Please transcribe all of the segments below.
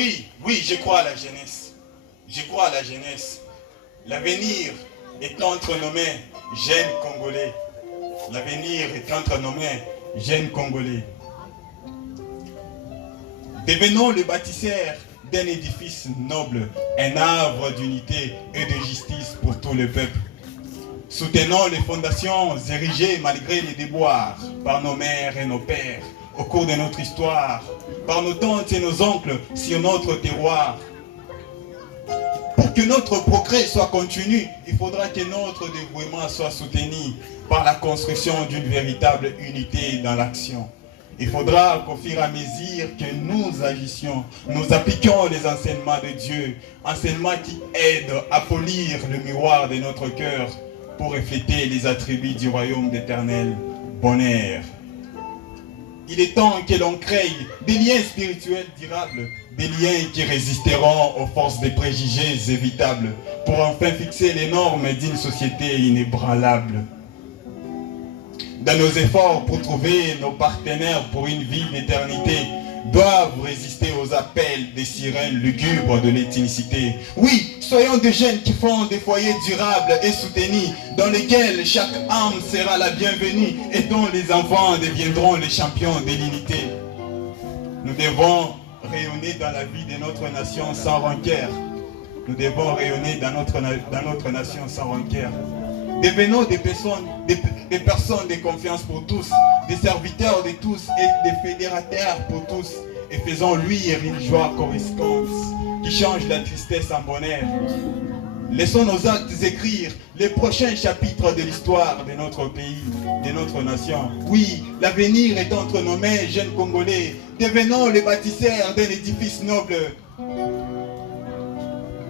Oui, je crois à la jeunesse. Je crois à la jeunesse. L'avenir est entre nos mains, jeunes Congolais. L'avenir est entre nos mains, jeunes Congolais. Devenons le bâtisseur d'un édifice noble, un arbre d'unité et de justice pour tout le peuple. Soutenons les fondations érigées malgré les déboires par nos mères et nos pères au cours de notre histoire, par nos tantes et nos oncles sur notre terroir. Pour que notre progrès soit continu, il faudra que notre dévouement soit soutenu par la construction d'une véritable unité dans l'action. Il faudra qu'au fur et à mesure que nous agissions, nous appliquions les enseignements de Dieu, enseignements qui aident à polir le miroir de notre cœur pour refléter les attributs du royaume d'éternel bonheur. Il est temps que l'on crée des liens spirituels durables, des liens qui résisteront aux forces des préjugés évitables, pour enfin fixer les normes d'une société inébranlable. Dans nos efforts pour trouver nos partenaires pour une vie d'éternité, doivent résister aux appels des sirènes lugubres de l'ethnicité. Oui, soyons des jeunes qui font des foyers durables et soutenus, dans lesquels chaque âme sera la bienvenue et dont les enfants deviendront les champions de l'unité. Nous devons rayonner dans la vie de notre nation sans rancœur. Nous devons rayonner dans notre nation sans rancœur. Devenons des personnes de confiance pour tous, des serviteurs de tous et des fédérateurs pour tous, et faisons luire une joie correspondante qui change la tristesse en bonheur. Laissons nos actes écrire les prochains chapitres de l'histoire de notre pays, de notre nation. Oui, l'avenir est entre nos mains, jeunes Congolais. Devenons les bâtisseurs d'un édifice noble.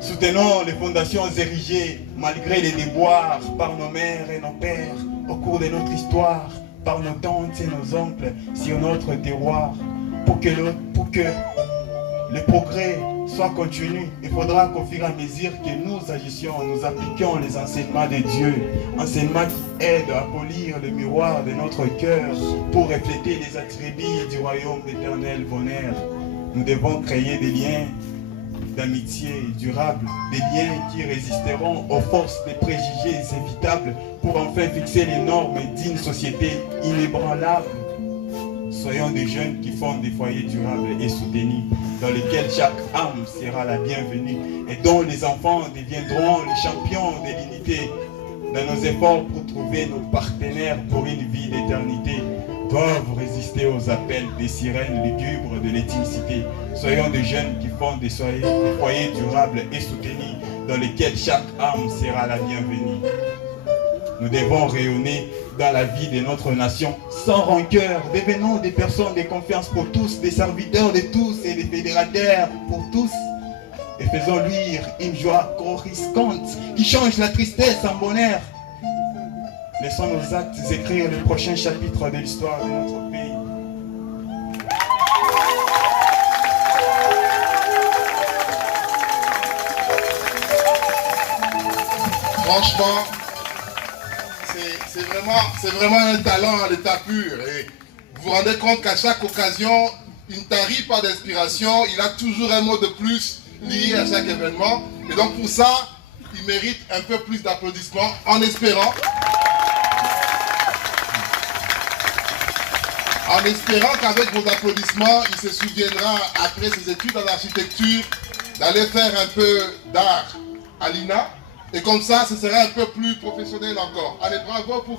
Soutenons les fondations érigées malgré les déboires par nos mères et nos pères au cours de notre histoire, par nos tantes et nos oncles sur notre terroir. Pour que le progrès soit continu, il faudra qu'au fur et à mesure que nous agissions, nous appliquions les enseignements de Dieu, enseignements qui aident à polir le miroir de notre cœur pour refléter les attributs du royaume d'éternel bonheur. Nous devons créer des liens d'amitié durable, des liens qui résisteront aux forces des préjugés évitables pour enfin fixer les normes d'une société inébranlable. Soyons des jeunes qui font des foyers durables et soutenus, dans lesquels chaque âme sera la bienvenue et dont les enfants deviendront les champions de l'unité. Dans nos efforts pour trouver nos partenaires pour une vie d'éternité, doivent résister aux appels des sirènes lugubres de l'ethnicité. Soyons des jeunes qui font des foyers durables et soutenus, dans lesquels chaque âme sera la bienvenue. Nous devons rayonner dans la vie de notre nation sans rancœur. Devenons des personnes de confiance pour tous, des serviteurs de tous et des fédérateurs pour tous. Et faisons luire une joie coruscante qui change la tristesse en bonheur. Laissons nos actes écrire le prochain chapitre de l'histoire de notre pays. Franchement, c'est vraiment un talent à l'état pur. Et vous vous rendez compte qu'à chaque occasion, il ne tarit pas d'inspiration, il a toujours un mot de plus lié à chaque événement. Et donc pour ça, il mérite un peu plus d'applaudissements en espérant qu'avec vos applaudissements, il se souviendra après ses études en architecture d'aller faire un peu d'art à l'INA. Et comme ça, ce sera un peu plus professionnel encore. Allez, bravo pour